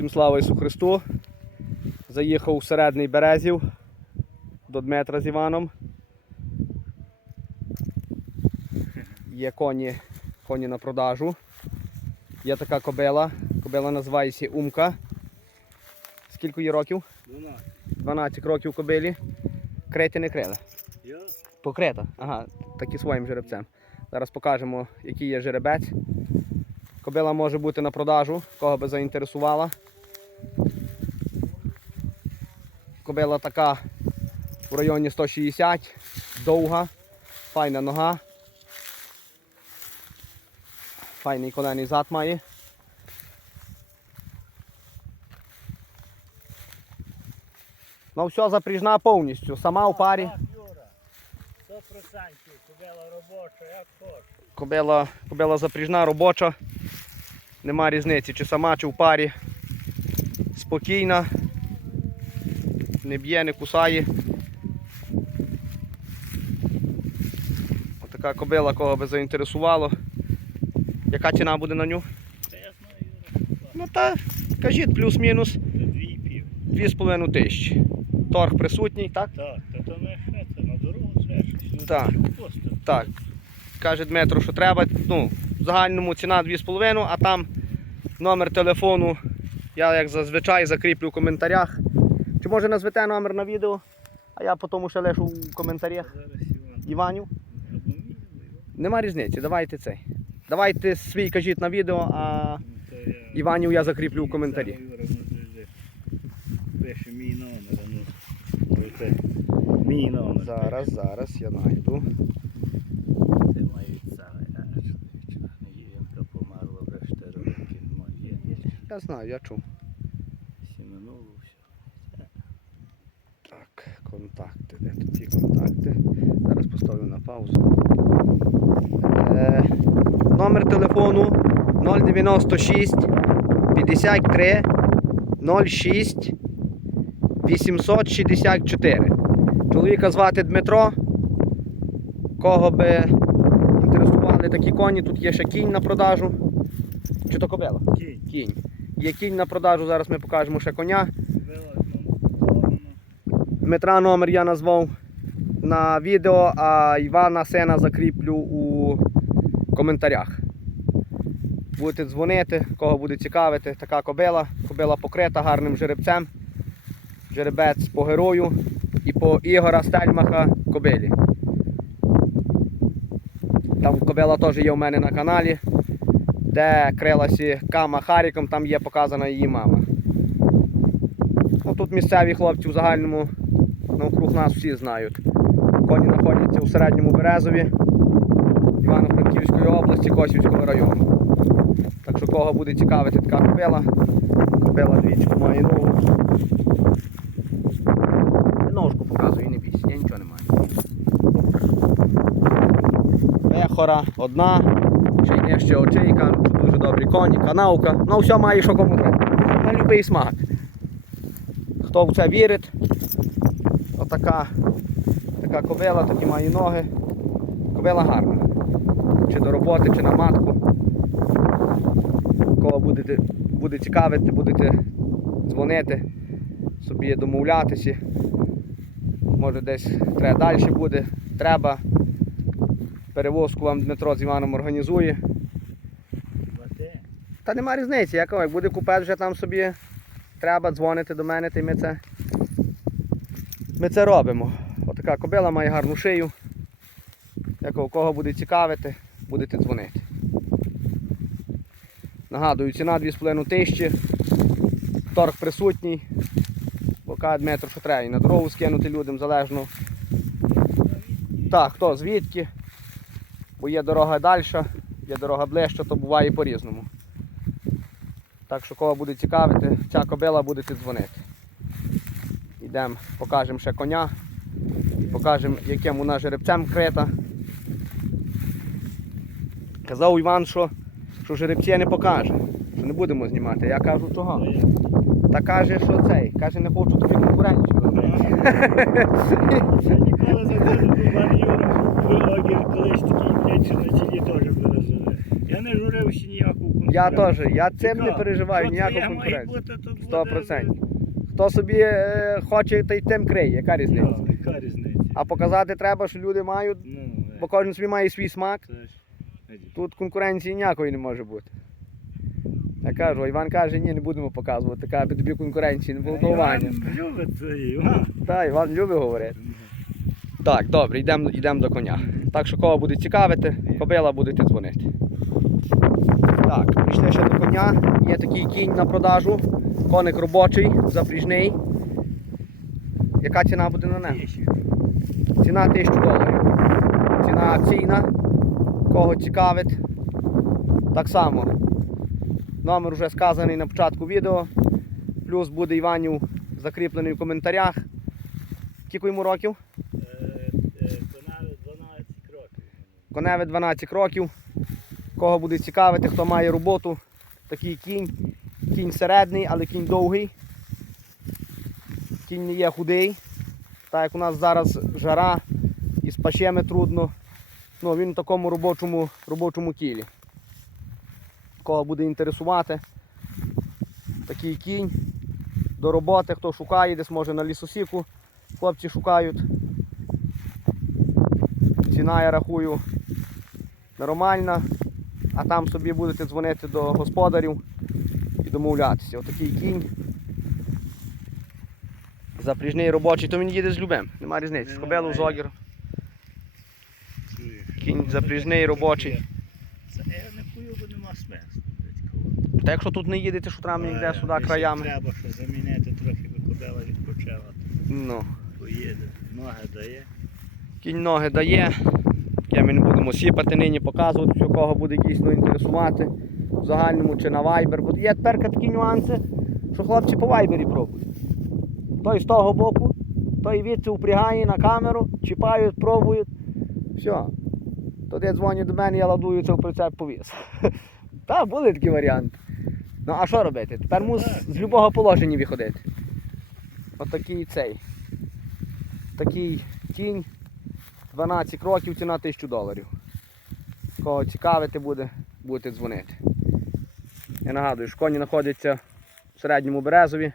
Всім слава Ісу Христу. Заїхав у середній березів до Дмитра з Іваном. Є коні, коні на продажу. Є така кобила. Кобила називається Умка. Скільки їй років? 12. 12 років кобилі. Криті не крили. Покрита. Ага, так і своїм жеребцем. Зараз покажемо, який є жеребець. Кобила може бути на продажу, кого би заінтересувала. Кобила така в районі 160, довга, файна нога. Файний колений зад має. Ну все, запріжна повністю. Сама у парі. Так, Юра. 100% купила робоча, як. Кобила, кобила запріжна, робоча. Нема різниці, чи сама, чи в парі. Спокійна. Не б'є, не кусає. Отака кобила, кого би заінтересувало. Яка ціна буде на ню? Ну та кажіть, плюс-мінус дві і пів. 2,5 тисячі. Торг присутній, так? Так, та то не ще це, на дорогу це. Ну, Так. Так. Каже Дмитро, що треба. Ну, в загальному ціна 2,5, а там номер телефону я, як зазвичай, закріплю в коментарях. Чи може назвете номер на відео, а я потім ще лишу в коментарях Зараз Іван. Іванів. Або мій, або його. Нема різниці, давайте цей. Давайте свій кажіть на відео, а Ну, то я- Іванів я закріплю в коментарі. ну, де- де. Пише мій номер, ну. Мій номер. Зараз, зараз я знайду. Це мають саме, а чоловіча. Вже 4 роки. Я знаю, я чув. Сіменуло контакти. Де тут ці контакти? Зараз поставлю на паузу. Е, номер телефону 096 53 06 864. Чоловіка звати Дмитро. Кого би інтересували такі коні, тут є ще кінь на продажу. Чи то кобила? Кінь. Кінь. Є кінь на продажу, зараз ми покажемо ще коня. Дмитра номер я назвав на відео, а Івана сина закріплю у коментарях. Будете дзвонити, кого буде цікавити, така кобила. Кобила покрита гарним жеребцем. Жеребець по герою і по Ігора Стельмаха кобилі. Там кобила теж є у мене на каналі, де крилася Кама Харіком, там є показана її мама. Ну, тут місцеві хлопці в загальному навкруг нас всі знають. Коні знаходяться у середньому Березові, Івано-Франківської області, Косівського району. Так що кого буде цікавити така кобила, кобила двічку має ногу. Ножку показую, не бійся, я нічого не маю. Пехора одна, ще й нижче очейка, дуже добрі коні, канавка. Ну все має, що кому треба. На любий смак. Хто в це вірить, отака така кобила, такі має ноги. Кобила гарна. Чи до роботи, чи на матку. Кого будете, буде цікавити, будете дзвонити, собі домовлятися. Може десь треба далі буде. Треба. Перевозку вам Дмитро з Іваном організує. Та нема різниці, як буде купець вже там собі треба дзвонити до мене, то ми це, ми це робимо. Отака кобила має гарну шию. Як у кого буде цікавити, будете дзвонити. Нагадую, ціна 2,5 тисячі, торг присутній. Бо каже Дмитро, що треба і на дорогу скинути людям залежно. Так, хто звідки? Бо є дорога далі, є дорога ближче, то буває по-різному. Так що кого буде цікавити, ця кобила будете дзвонити. Йдемо, покажемо ще коня, покажемо, яким у нас жеребцем крита. Казав Іван, що що жеребці не покаже, що не будемо знімати. Я кажу, чого. Та каже, що цей. Каже, не хочу тобі конкуренцію такий що. Я не журився ніяку конкуренцію. Я теж, я цим не переживаю, ніяку конкуренцію. 100%. Хто собі е, хоче, той тим криє, яка різниця? Ну, Яка різниця? А показати треба, що люди мають, Ну, бо кожен собі має свій смак. Тут конкуренції ніякої не може бути. Я кажу, Іван каже, ні, не будемо показувати. Каже, тобі конкуренції, не було Іван любить це, Іван. Так, Іван любить говорити. Так, добре, йдемо йдемо до коня. Так що кого буде цікавити, кобила будете дзвонити. Так, пішли ще до коня. Є такий кінь на продажу. Коник робочий, запріжний. Яка ціна буде на нього? Ціна 1000 доларів. Ціна акційна. Кого цікавить. Так само. Номер вже сказаний на початку відео. Плюс буде Іванів закріплений в коментарях. Скільки йому років? Е, е, 12 кроків. Коневе 12 років. Кого буде цікавити, хто має роботу, такий кінь. Кінь середній, але кінь довгий. Кінь не є худий. Так як у нас зараз жара і з пащеми трудно. Ну, він в такому робочому, робочому тілі. Кого буде інтересувати. Такий кінь. До роботи, хто шукає, десь може на лісосіку. Хлопці шукають. Ціна, я рахую, нормальна, а там собі будете дзвонити до господарів і домовлятися. Отакий кінь. Запріжний робочий, то він їде з любим, нема різниці. З кобелу, з огір. Кінь запріжний робочий. Це я не бо нема смерсу. Та якщо тут не їдете, що там ніде Е, сюди краями. Треба що замінити трохи, бо кобела відпочила. Ну, Поїде, ноги дає. кінь ноги дає. Я ми не будемо сіпати нині, показувати, що кого буде дійсно інтересувати. В загальному чи на Viber. Є тепер такі нюанси, що хлопці по Viber пробують. Той з того боку, той відси впрягає на камеру, чіпають, пробують. Все. Тоді дзвонять до мене, я ладую це в прицеп повіз. Так, були такі варіанти. Ну а що робити? Тепер мус з любого положення виходити. Отакий цей. Такий кінь. 12 років, ціна 1000 доларів. Кого цікавити буде, будете дзвонити. Я нагадую, що коні знаходяться в середньому Березові,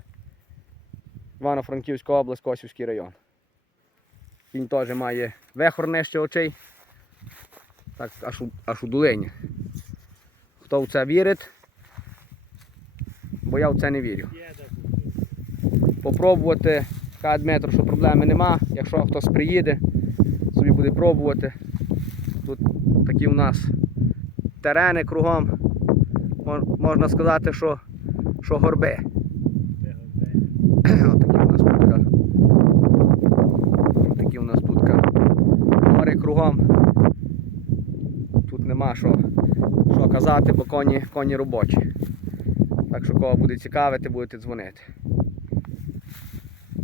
Івано-Франківська область, Косівський район. Він теж має вихор нижче очей. Так, аж у, аж у долині. Хто в це вірить, бо я в це не вірю. Попробувати. Каже Дмитро, що проблеми нема. Якщо хтось приїде, собі буде пробувати. Тут такі у нас терени кругом. Мож- Можна сказати, що, що горби. Отакі у нас тут. Такі у нас тут гори кругом. Тут нема що, що казати, бо коні, коні робочі. Так що кого буде цікавити, будете дзвонити.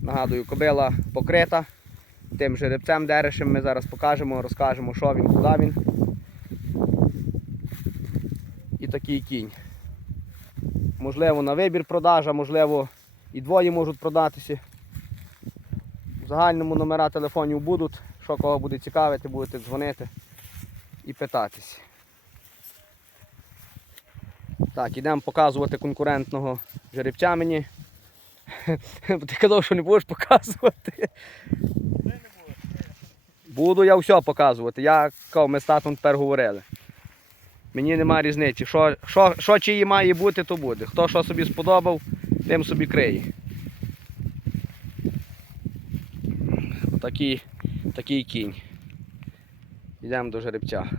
Нагадую, кобила покрита. Тим жеребцем дерешем ми зараз покажемо, розкажемо, що він, куди він. І такий кінь. Можливо, на вибір продажа, можливо, і двоє можуть продатися. В загальному номера телефонів будуть. Що кого буде цікавити, будете дзвонити і питатись. Так, ідемо показувати конкурентного жеребця мені. Ти казав, що не будеш показувати. Буду я все показувати. Я ми з татом тепер говорили. Мені нема різниці. Що, що, що чиї має бути, то буде. Хто що собі сподобав, тим собі криє. Отакий такий кінь. Йдемо до жеребця.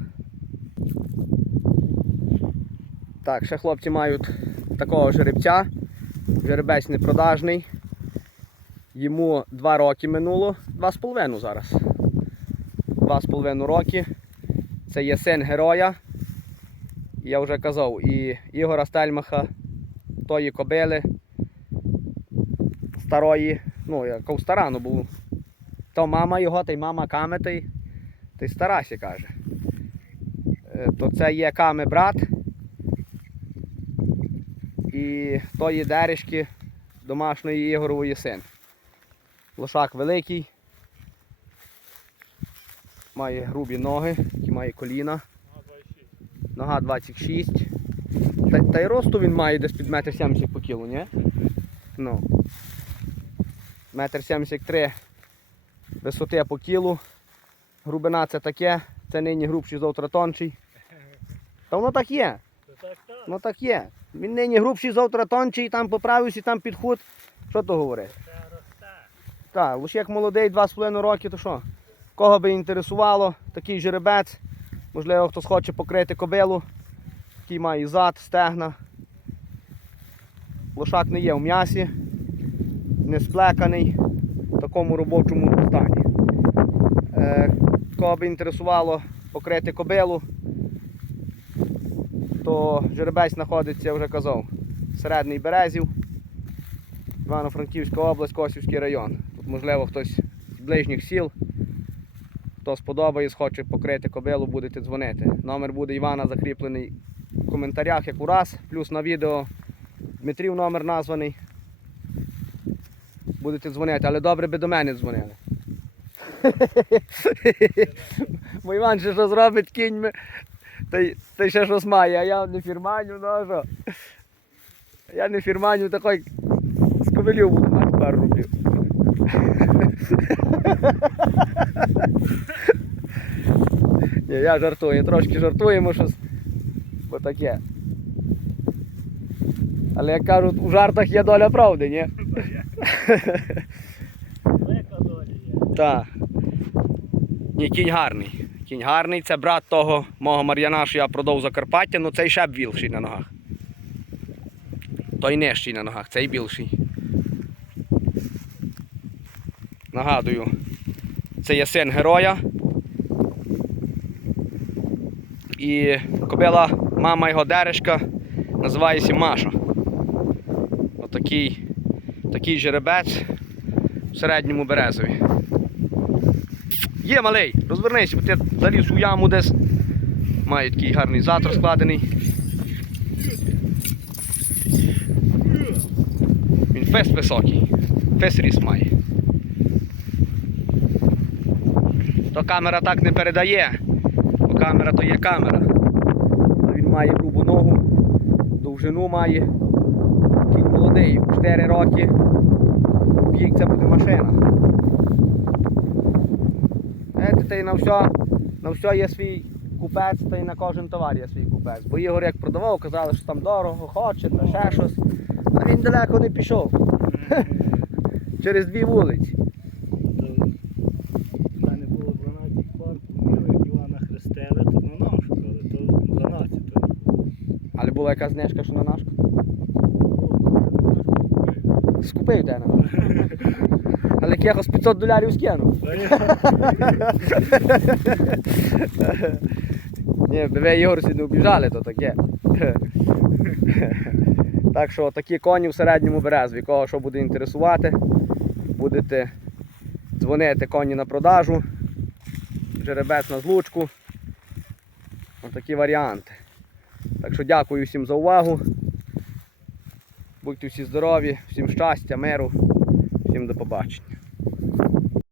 Так, ще хлопці мають такого жеребця. Жеребець непродажний. Йому 2 роки минуло, 2,5 зараз. 2,5 роки. Це є син героя. Я вже казав, і Ігора Стельмаха, тої кобили старої, ну, яка стара, ну був. То мама його, та й мама ками, та й, та й каже. Е, То це є ками брат. І тої дережки домашньої Ігорової син. Лошак великий. Має грубі ноги, має коліна. Нога 26. Та, та й росту він має десь під метр сімдесят по кілу, ні? Ну. Метр сімдесят три висоти по кілу. Грубина це таке, це нині грубший, завтра тонший. Та воно так є. Ну так є. Він нині грубший, завтра тонший, там поправився, там підход. Що то говорить? Так, лише як молодий, 2,5 роки, то що? Кого би інтересувало, такий жеребець. Можливо, хтось хоче покрити кобилу, який має зад, стегна. Лошак не є в м'ясі, не сплеканий в такому робочому стані. Е, кого би інтересувало покрити кобилу, то жеребець знаходиться, я вже казав, середній березів. Івано-Франківська область, Косівський район. Тут, можливо, хтось з ближніх сіл, хто сподобає, хоче покрити кобилу, будете дзвонити. Номер буде Івана закріплений в коментарях, як ураз, плюс на відео Дмитрів номер названий. Будете дзвонити, але добре би до мене дзвонили. Бо Іван ще що зробить кіньми, та й ще щось має, а я не фірманю, ну що? Я не фірманю такий з ковилів буду мати пару рублів. Ні, я жартую, трошки жартуємо щось. Бо таке. Але як кажуть, у жартах є доля правди, ні? Велика доля є. Так. Ні, кінь гарний. Кінь гарний, це брат того мого Мар'яна, що я продав Закарпаття, ну цей ще б більший на ногах. Той нижчий на ногах, цей більший. Нагадую, це є син героя. І кобила, мама його дерешка, називається Маша. Отакий такий жеребець в середньому березові. Є малий, розвернися, бо ти заліз у яму десь. Має такий гарний зад розкладений. Він фес високий, фес ріс має. То камера так не передає, бо камера то є камера. Він має грубу ногу, довжину має. Кінь молодий, у 4 роки. Б'їк це буде машина. Знаєте, та й на все, на все є свій купець, та й на кожен товар є свій купець. Бо Ігор як продавав, казали, що там дорого, хоче, та ще щось. А він далеко не пішов. Через дві вулиці. То в мене було 12 пар кумів, як Івана хрестили, то на нам шукали, то 12. Але була якась знижка, що на наш. Скупив те на. Але якихось 500 долярів скинув. Ні, ви Ігорці не обіжали, то таке. Так що такі коні в середньому березві. Кого що буде інтересувати, будете дзвонити коні на продажу, жеребець на злучку. Отакі варіанти. Так що дякую всім за увагу. Будьте всі здорові, всім щастя, миру, всім до побачення.